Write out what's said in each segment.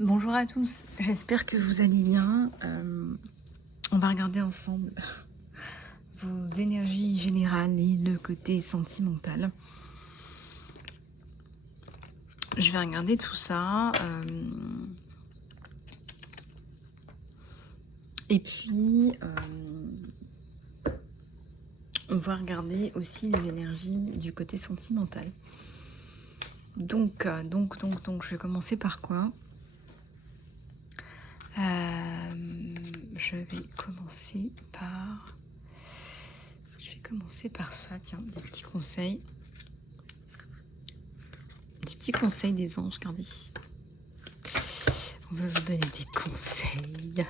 Bonjour à tous, j'espère que vous allez bien. On va regarder ensemble vos énergies générales et le côté sentimental. Je vais regarder tout ça. Et puis, on va regarder aussi les énergies du côté sentimental. Donc, je vais commencer par quoi? Je vais commencer par ça, tiens, des petits conseils. Des petits conseils des anges, regardez. On va vous donner des conseils.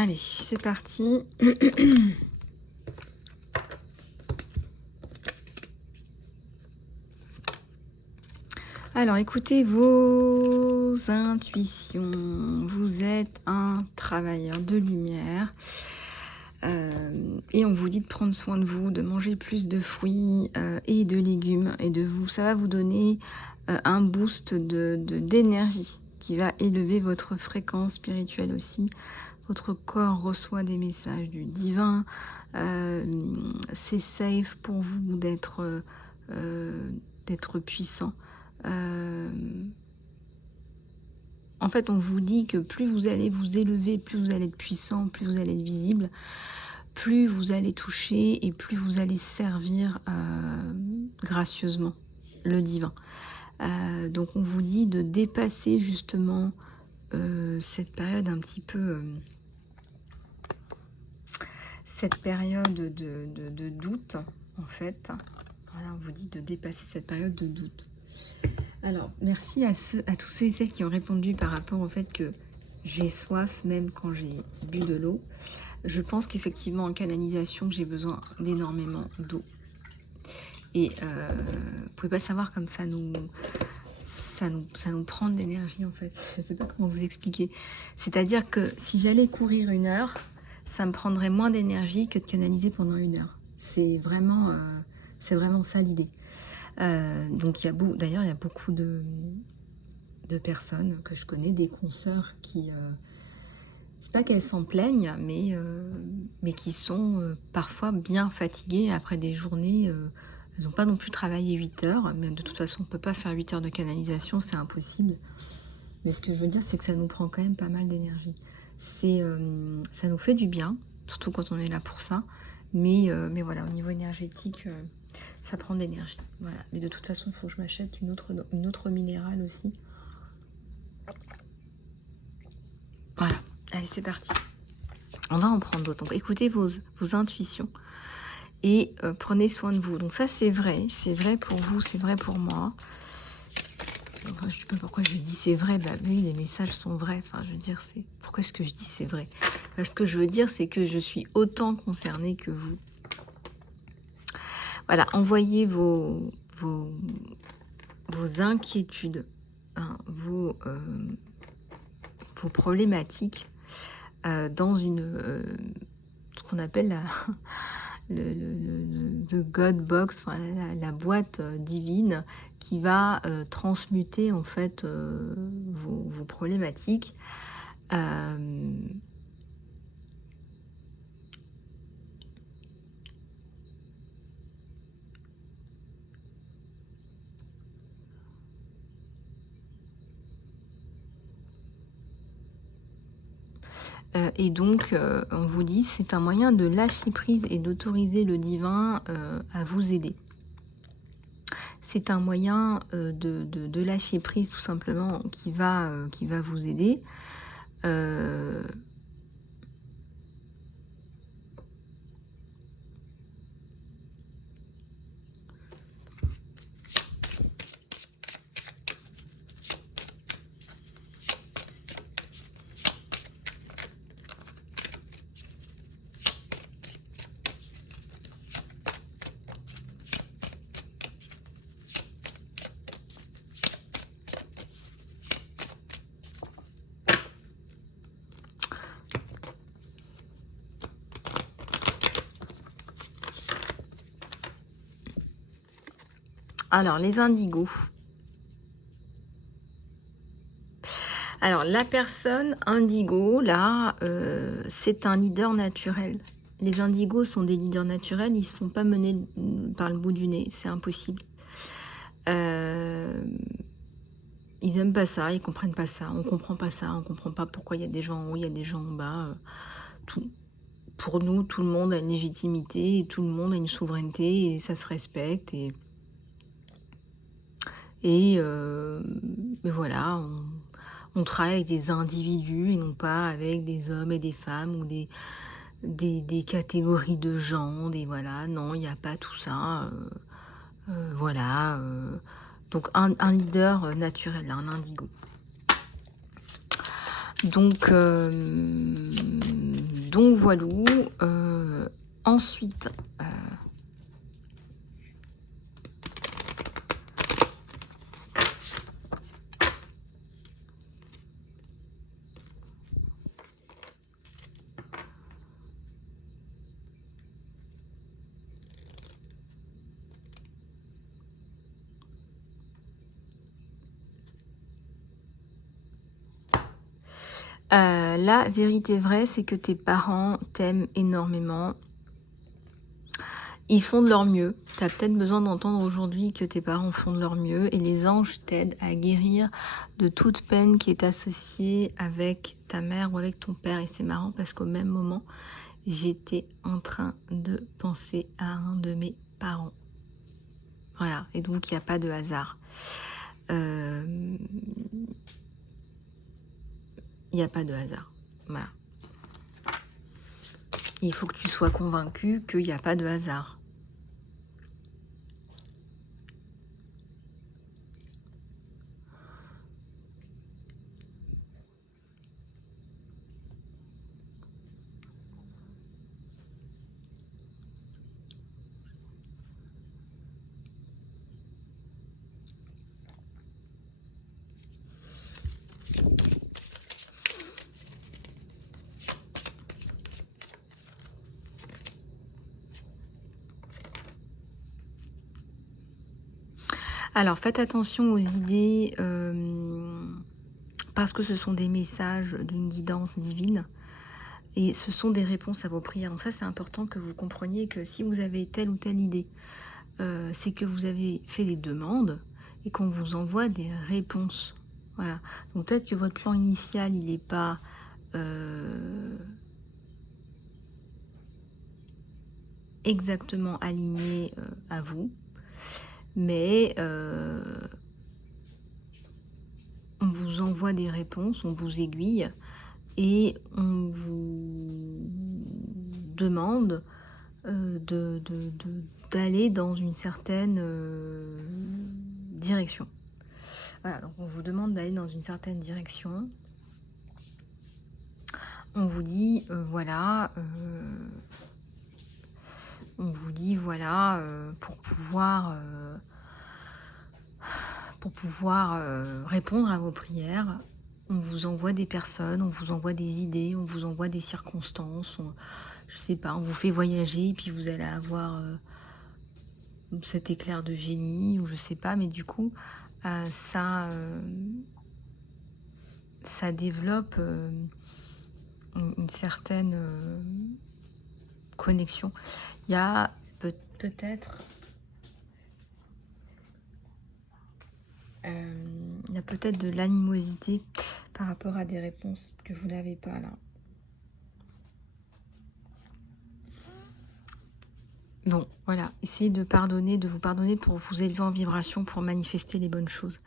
Allez, c'est parti. Alors, écoutez vos intuitions. Vous êtes un travailleur de lumière. Et on vous dit de prendre soin de vous, de manger plus de fruits et de légumes. Et ça va vous donner un boost d'énergie qui va élever votre fréquence spirituelle aussi. Votre corps reçoit des messages du divin. C'est safe pour vous d'être puissant. En fait, on vous dit que plus vous allez vous élever, plus vous allez être puissant, plus vous allez être visible, plus vous allez toucher et plus vous allez servir gracieusement le divin. Donc on vous dit de dépasser justement cette période un petit peu... cette période de doute, en fait. Voilà, on vous dit de dépasser cette période de doute. Alors, merci à tous ceux et celles qui ont répondu par rapport au fait que j'ai soif même quand j'ai bu de l'eau. Je pense qu'effectivement, en canalisation, j'ai besoin d'énormément d'eau. Et vous pouvez pas savoir comme ça nous prend de l'énergie, en fait. Je sais pas comment vous expliquer. C'est-à-dire que si j'allais courir 1 heure, ça me prendrait moins d'énergie que de canaliser pendant 1 heure. C'est vraiment ça l'idée. Donc d'ailleurs il y a beaucoup de personnes que je connais, des consoeurs qui, c'est pas qu'elles s'en plaignent, mais qui sont parfois bien fatiguées après des journées. Elles n'ont pas non plus travaillé 8 heures, mais de toute façon on peut pas faire 8 heures de canalisation, c'est impossible. Mais ce que je veux dire, c'est que ça nous prend quand même pas mal d'énergie. Ça nous fait du bien, surtout quand on est là pour ça. Mais voilà, au niveau énergétique, ça prend de l'énergie. Voilà. Mais de toute façon, il faut que je m'achète une autre minérale aussi. Voilà. Allez, c'est parti. On va en prendre d'autres. Donc, écoutez vos intuitions et prenez soin de vous. Donc ça, c'est vrai pour vous, c'est vrai pour moi. Enfin, je ne sais pas pourquoi je dis c'est vrai. Bah oui, les messages sont vrais. Enfin, je veux dire, pourquoi est-ce que je dis c'est vrai? Ce que je veux dire, c'est que je suis autant concernée que vous. Voilà, envoyez vos inquiétudes, hein, vos problématiques dans ce qu'on appelle the God box, enfin, la boîte divine qui va transmuter en fait vos problématiques. Et donc, on vous dit, c'est un moyen de lâcher prise et d'autoriser le divin à vous aider. C'est un moyen de lâcher prise, tout simplement, qui va vous aider. Alors, les indigos. Alors, la personne indigo, là, c'est un leader naturel. Les indigos sont des leaders naturels, ils se font pas mener par le bout du nez, c'est impossible. Ils aiment pas ça, ils comprennent pas ça, on comprend pas ça, on comprend pas pourquoi il y a des gens en haut, il y a des gens en bas. Pour nous, tout le monde a une légitimité, et tout le monde a une souveraineté, et ça se respecte. Et voilà, on travaille avec des individus et non pas avec des hommes et des femmes ou des catégories de gens, voilà, non, il n'y a pas tout ça. Voilà, donc un leader naturel, un indigo. Donc voilà. Ensuite, la vérité vraie, c'est que tes parents t'aiment énormément. Ils font de leur mieux. Tu as peut-être besoin d'entendre aujourd'hui que tes parents font de leur mieux et les anges t'aident à guérir de toute peine qui est associée avec ta mère ou avec ton père. Et c'est marrant parce qu'au même moment, j'étais en train de penser à un de mes parents. Voilà, et donc il n'y a pas de hasard. Il n'y a pas de hasard. Voilà. Il faut que tu sois convaincu qu'il n'y a pas de hasard. Alors, faites attention aux idées, parce que ce sont des messages d'une guidance divine et ce sont des réponses à vos prières. Donc ça, c'est important que vous compreniez que si vous avez telle ou telle idée, c'est que vous avez fait des demandes et qu'on vous envoie des réponses. Voilà. Donc peut-être que votre plan initial, il n'est pas exactement aligné à vous, mais on vous envoie des réponses, on vous aiguille et on vous demande d'aller dans une certaine direction. Voilà, donc on vous demande d'aller dans une certaine direction. On vous dit, voilà, on vous dit, voilà, pour pouvoir répondre à vos prières, on vous envoie des personnes, on vous envoie des idées, on vous envoie des circonstances, je sais pas, on vous fait voyager et puis vous allez avoir cet éclair de génie ou je sais pas, mais du coup ça développe une certaine connexion. Il y a peut-être de l'animosité par rapport à des réponses que vous n'avez pas là. Bon, voilà, essayez de vous pardonner pour vous élever en vibration, pour manifester les bonnes choses.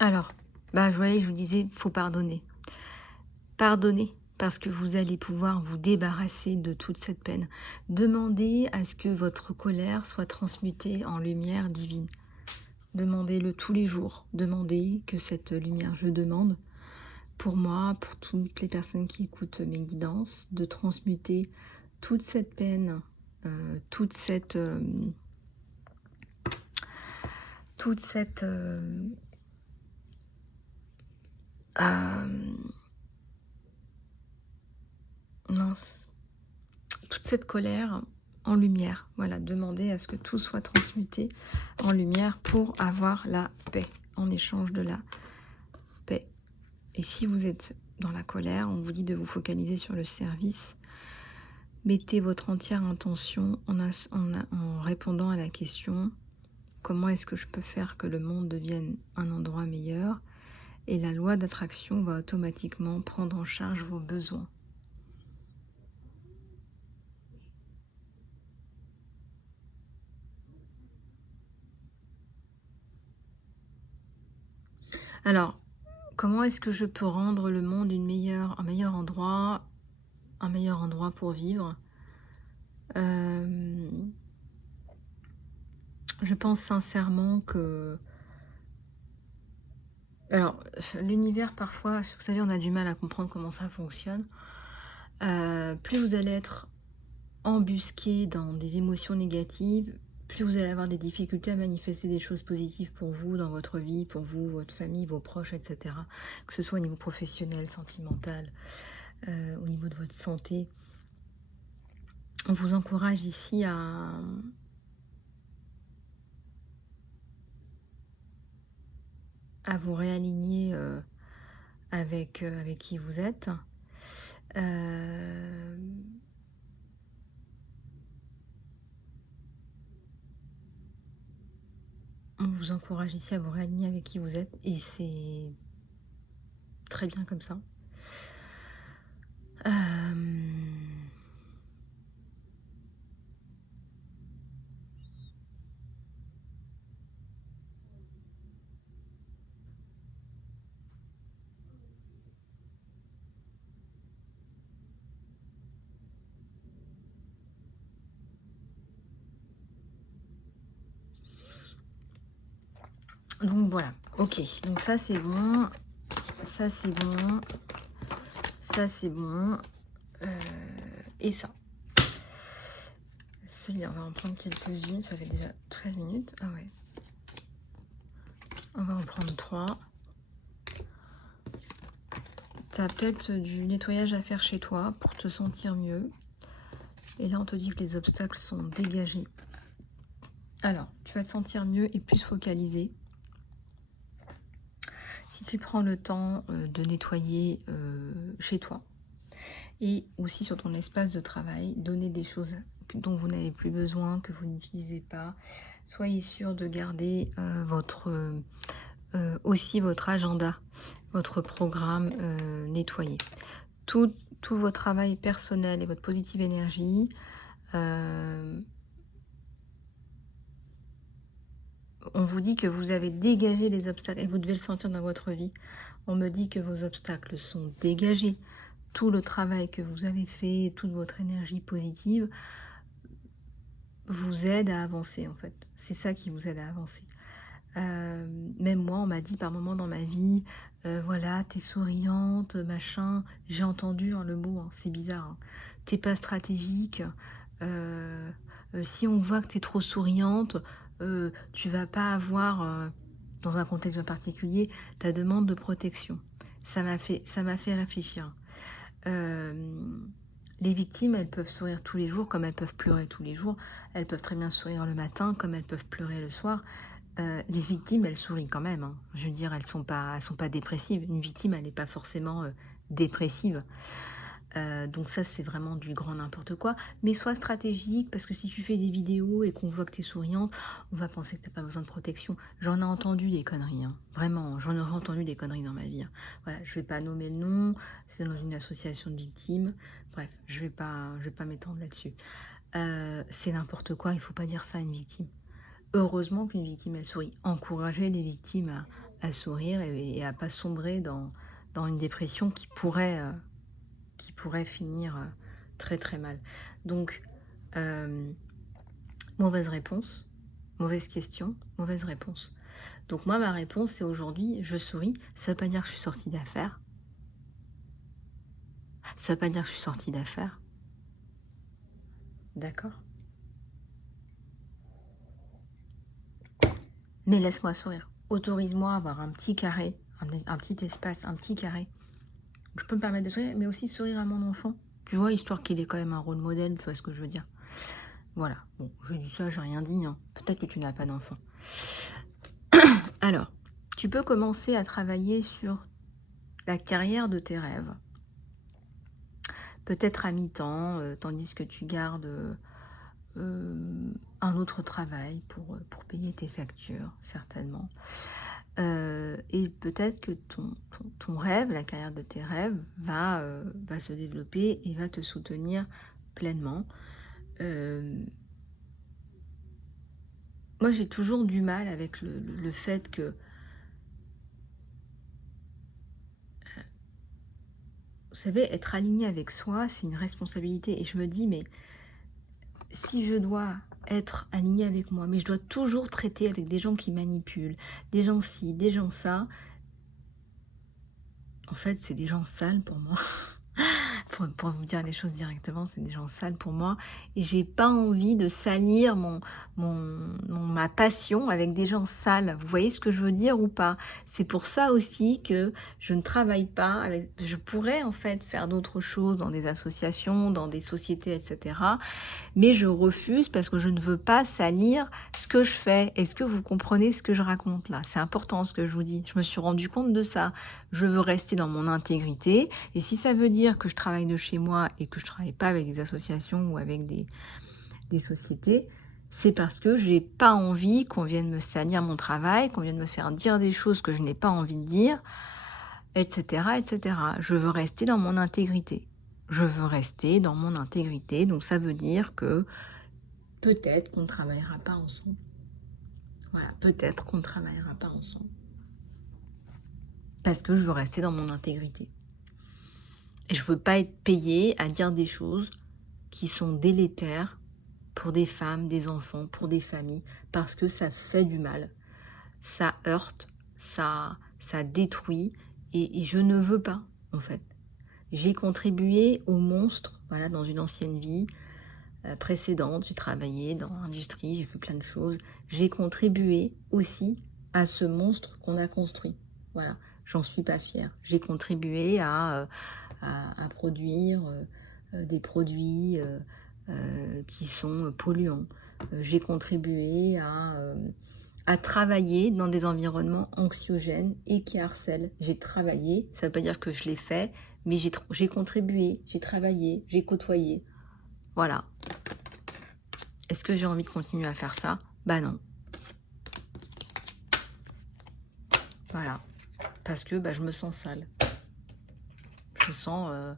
Alors, bah, je vous disais, faut pardonner. Pardonnez, parce que vous allez pouvoir vous débarrasser de toute cette peine. Demandez à ce que votre colère soit transmutée en lumière divine. Demandez-le tous les jours. Demandez que cette lumière, je demande, pour moi, pour toutes les personnes qui écoutent mes guidances, de transmuter toute cette peine, toute cette... toute cette... mince, toute cette colère en lumière. Voilà, demandez à ce que tout soit transmuté en lumière pour avoir la paix, en échange de la paix. Et si vous êtes dans la colère, on vous dit de vous focaliser sur le service. Mettez votre entière intention en répondant à la question: comment est-ce que je peux faire que le monde devienne un endroit meilleur? Et la loi d'attraction va automatiquement prendre en charge vos besoins. Alors, comment est-ce que je peux rendre le monde un meilleur endroit pour vivre? Euh, je pense sincèrement que... Alors, l'univers, parfois, vous savez, on a du mal à comprendre comment ça fonctionne. Plus vous allez être embusqué dans des émotions négatives, plus vous allez avoir des difficultés à manifester des choses positives pour vous, dans votre vie, pour vous, votre famille, vos proches, etc. Que ce soit au niveau professionnel, sentimental, au niveau de votre santé. On vous encourage ici à vous réaligner avec qui vous êtes. On vous encourage ici à vous réaligner avec qui vous êtes et c'est très bien comme ça. Donc voilà, ok, donc ça c'est bon, ça c'est bon, ça c'est bon, et ça. Celui-là, on va en prendre quelques-unes, ça fait déjà 13 minutes, ah ouais. On va en prendre 3. Tu as peut-être du nettoyage à faire chez toi pour te sentir mieux. Et là, on te dit que les obstacles sont dégagés. Alors, tu vas te sentir mieux et plus focalisé. Si tu prends le temps de nettoyer chez toi et aussi sur ton espace de travail, donner des choses dont vous n'avez plus besoin, que vous n'utilisez pas. Soyez sûr de garder aussi votre agenda, votre programme nettoyé. Tout votre travail personnel et votre positive énergie, on vous dit que vous avez dégagé les obstacles et vous devez le sentir dans votre vie. On me dit que vos obstacles sont dégagés. Tout le travail que vous avez fait, toute votre énergie positive vous aide à avancer en fait. C'est ça qui vous aide à avancer. Même moi, on m'a dit par moments dans ma vie, voilà, t'es souriante, machin. J'ai entendu le mot, hein, c'est bizarre. Hein. T'es pas stratégique. Si on voit que t'es trop souriante, tu vas pas avoir, dans un contexte bien particulier, ta demande de protection. Ça m'a fait réfléchir. Les victimes, elles peuvent sourire tous les jours, comme elles peuvent pleurer tous les jours. Elles peuvent très bien sourire le matin, comme elles peuvent pleurer le soir. Les victimes, elles sourient quand même. Hein. Je veux dire, elles sont pas dépressives. Une victime, elle n'est pas forcément dépressive. Donc ça, c'est vraiment du grand n'importe quoi. Mais sois stratégique, parce que si tu fais des vidéos et qu'on voit que tu es souriante, on va penser que tu n'as pas besoin de protection. J'en ai entendu des conneries. Hein. Vraiment, j'en aurais entendu des conneries dans ma vie. Hein. Voilà, je vais pas nommer le nom. C'est dans une association de victimes. Bref, je vais pas m'étendre là-dessus. C'est n'importe quoi. Il faut pas dire ça à une victime. Heureusement qu'une victime, elle sourit. Encouragez les victimes à sourire et à pas sombrer dans une dépression qui pourrait finir très très mal. Donc, mauvaise réponse, mauvaise question, mauvaise réponse. Donc moi, ma réponse, c'est aujourd'hui, je souris. Ça veut pas dire que je suis sortie d'affaires. Ça veut pas dire que je suis sortie d'affaires. D'accord? Mais laisse-moi sourire. Autorise-moi à avoir un petit carré, un petit espace, un petit carré. Je peux me permettre de sourire, mais aussi sourire à mon enfant. Tu vois, histoire qu'il ait quand même un rôle modèle, tu vois ce que je veux dire. Voilà. Bon, je dis ça, j'ai rien dit. Hein. Peut-être que tu n'as pas d'enfant. Alors, tu peux commencer à travailler sur la carrière de tes rêves. Peut-être à mi-temps, tandis que tu gardes un autre travail pour payer tes factures, certainement. Et peut-être que ton rêve, la carrière de tes rêves, va se développer et va te soutenir pleinement. Moi, j'ai toujours du mal avec le fait que vous savez, être aligné avec soi, c'est une responsabilité. Et je me dis, mais si je dois être aligné avec moi, mais je dois toujours traiter avec des gens qui manipulent, des gens ci, des gens ça, en fait, c'est des gens sales pour moi. Pour vous dire les choses directement, c'est des gens sales pour moi. Et j'ai pas envie de salir ma passion avec des gens sales. Vous voyez ce que je veux dire ou pas? C'est pour ça aussi que je ne travaille pas avec... Je pourrais en fait faire d'autres choses dans des associations, dans des sociétés, etc. Mais je refuse parce que je ne veux pas salir ce que je fais. Est-ce que vous comprenez ce que je raconte là? C'est important ce que je vous dis. Je me suis rendu compte de ça. Je veux rester dans mon intégrité. Et si ça veut dire que je travaille de chez moi et que je travaille pas avec des associations ou avec des sociétés, c'est parce que j'ai pas envie qu'on vienne me salir mon travail, qu'on vienne me faire dire des choses que je n'ai pas envie de dire, etc., etc. Je veux rester dans mon intégrité. Je veux rester dans mon intégrité, donc ça veut dire que peut-être qu'on ne travaillera pas ensemble. Voilà, peut-être qu'on ne travaillera pas ensemble. Parce que je veux rester dans mon intégrité. Et je veux pas être payée à dire des choses qui sont délétères pour des femmes, des enfants, pour des familles, parce que ça fait du mal. Ça heurte, ça détruit, et je ne veux pas, en fait. J'ai contribué au monstre, voilà, dans une ancienne vie précédente. J'ai travaillé dans l'industrie, j'ai fait plein de choses. J'ai contribué aussi à ce monstre qu'on a construit. Voilà, j'en suis pas fière. J'ai contribué à produire des produits qui sont polluants. J'ai contribué à travailler dans des environnements anxiogènes et qui harcèlent. J'ai travaillé, ça ne veut pas dire que je l'ai fait, mais j'ai contribué, j'ai travaillé, j'ai côtoyé. Voilà. Est-ce que j'ai envie de continuer à faire ça? Bah non. Voilà. Parce que je me sens sale. Je me sens...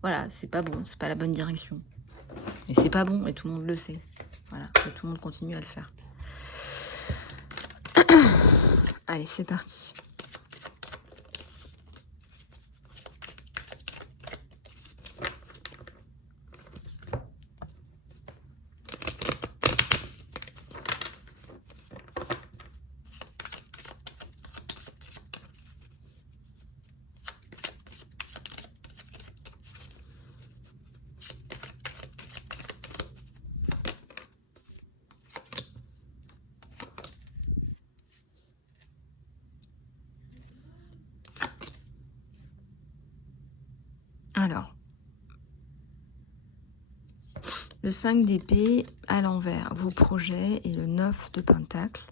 voilà, c'est pas bon, c'est pas la bonne direction. Et c'est pas bon, et tout le monde le sait. Voilà, et tout le monde continue à le faire. Allez, c'est parti. Alors, le 5 d'épée à l'envers, vos projets, et le 9 de pentacle.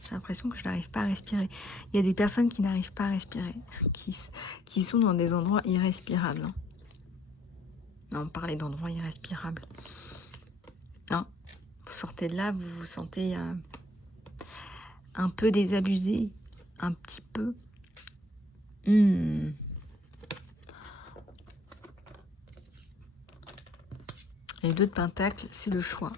J'ai l'impression que je n'arrive pas à respirer. Il y a des personnes qui n'arrivent pas à respirer, qui sont dans des endroits irrespirables. Hein. On parlait d'endroits irrespirables. Hein, vous sortez de là, vous vous sentez un peu désabusé, un petit peu. Hmm. Et le 2 de Pentacle, c'est le choix.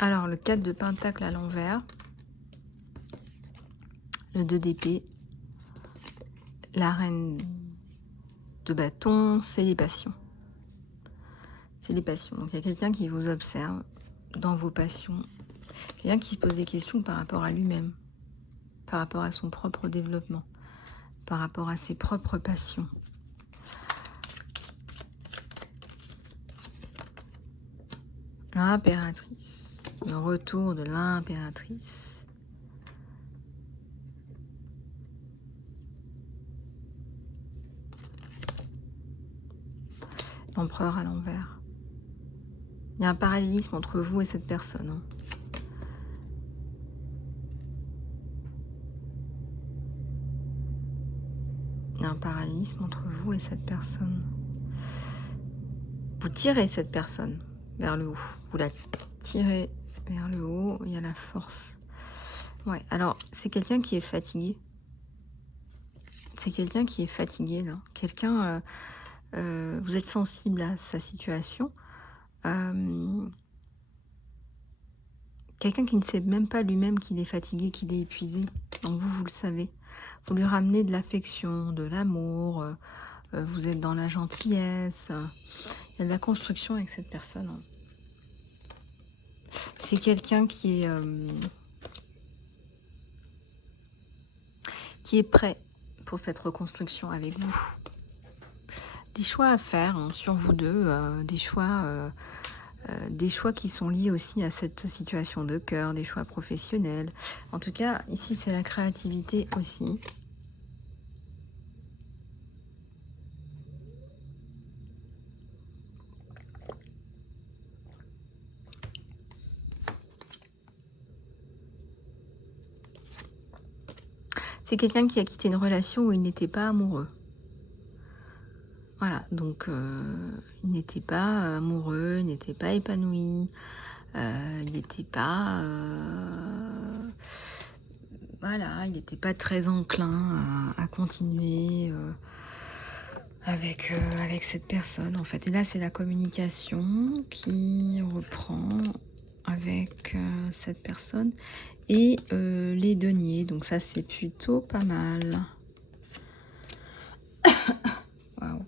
Alors, le 4 de Pentacle à l'envers, le 2 d'épée, la reine de bâton, c'est les passions. C'est les passions. Donc, il y a quelqu'un qui vous observe dans vos passions. Quelqu'un qui se pose des questions par rapport à lui-même, par rapport à son propre développement, par rapport à ses propres passions. L'impératrice. Le retour de l'impératrice. L'empereur à l'envers. Il y a un parallélisme entre vous et cette personne. Hein. Il y a un parallélisme entre vous et cette personne. Vous tirez cette personne vers le haut. Vous la tirez vers le haut. Il y a la force. Ouais, alors c'est quelqu'un qui est fatigué. C'est quelqu'un qui est fatigué là. Quelqu'un, vous êtes sensible à sa situation. Quelqu'un qui ne sait même pas lui-même qu'il est fatigué, qu'il est épuisé. Donc vous le savez. Vous lui ramenez de l'affection, de l'amour. Vous êtes dans la gentillesse. Il y a de la construction avec cette personne. C'est quelqu'un qui est prêt pour cette reconstruction avec vous. Des choix à faire hein, sur vous deux, des choix qui sont liés aussi à cette situation de cœur, des choix professionnels. En tout cas, ici, c'est la créativité aussi. C'est quelqu'un qui a quitté une relation où il n'était pas amoureux. Voilà, donc il n'était pas amoureux, il n'était pas épanoui, il n'était pas... voilà, il n'était pas très enclin à continuer avec cette personne, en fait. Et là, c'est la communication qui reprend avec cette personne. Et les deniers, donc ça, c'est plutôt pas mal. Waouh.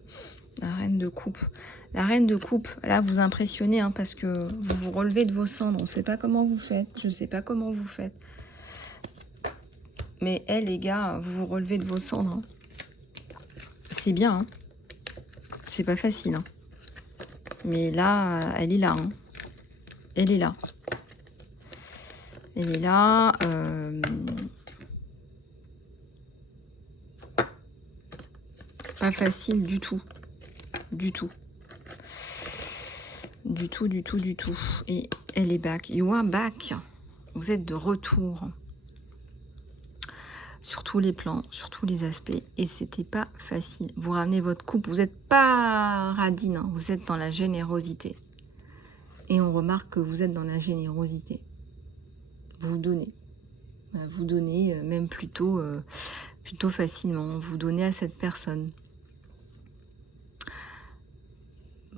La reine de coupe. La reine de coupe, là, vous impressionnez, hein, parce que vous vous relevez de vos cendres. On ne sait pas comment vous faites. Je ne sais pas comment vous faites. Mais les gars, vous vous relevez de vos cendres. Hein. C'est bien. Hein. C'est pas facile. Hein. Mais là, elle est là. Hein. Elle est là. Elle est là. Pas facile du tout. Du tout. Du tout, du tout, du tout. Et elle est back. You are back. Vous êtes de retour. Sur tous les plans, sur tous les aspects. Et c'était pas facile. Vous ramenez votre coupe. Vous n'êtes pas radine. Hein. Vous êtes dans la générosité. Et on remarque que vous êtes dans la générosité. Vous donnez. Vous donnez même plutôt facilement. Vous donnez à cette personne.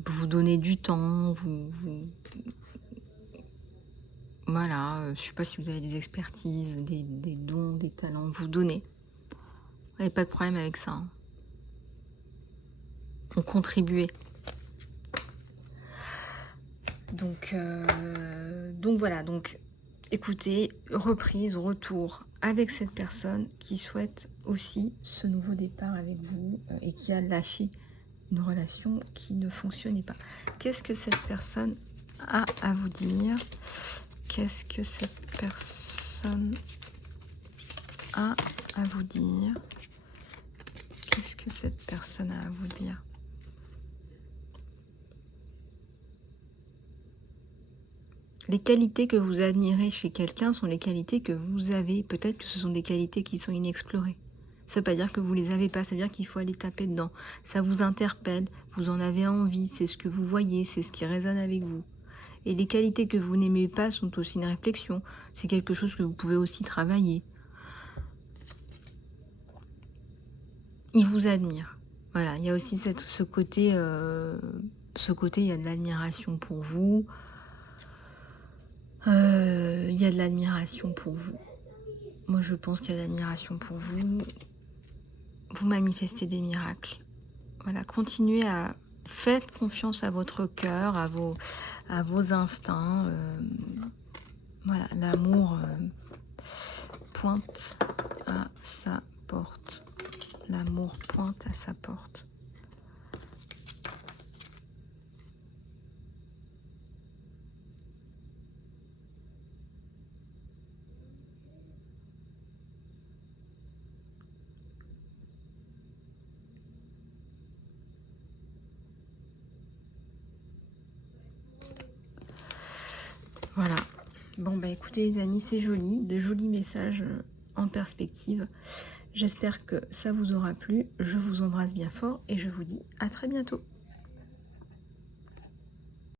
Vous donnez du temps, voilà, je ne sais pas si vous avez des expertises, des dons, des talents, vous donnez. Vous n'avez pas de problème avec ça. Hein. Vous contribuez. Donc voilà, donc écoutez, reprise, retour avec cette personne qui souhaite aussi ce nouveau départ avec vous et qui a lâché une relation qui ne fonctionnait pas. Qu'est-ce que cette personne a à vous dire? Qu'est-ce que cette personne a à vous dire? que cette personne a à vous dire? Les qualités que vous admirez chez quelqu'un sont les qualités que vous avez. Peut-être que ce sont des qualités qui sont inexplorées. Ça ne veut pas dire que vous les avez pas, ça veut dire qu'il faut aller taper dedans. Ça vous interpelle, vous en avez envie, c'est ce que vous voyez, c'est ce qui résonne avec vous. Et les qualités que vous n'aimez pas sont aussi une réflexion. C'est quelque chose que vous pouvez aussi travailler. Il vous admire. Voilà, il y a aussi ce côté, il y a de l'admiration pour vous. Il y a de l'admiration pour vous. Moi, je pense qu'il y a de l'admiration pour vous. Vous manifestez des miracles. Voilà, continuez à... Faites confiance à votre cœur, à vos instincts. Voilà, l'amour pointe à sa porte. L'amour pointe à sa porte. Voilà. Bon, bah écoutez les amis, c'est joli. De jolis messages en perspective. J'espère que ça vous aura plu. Je vous embrasse bien fort et je vous dis à très bientôt.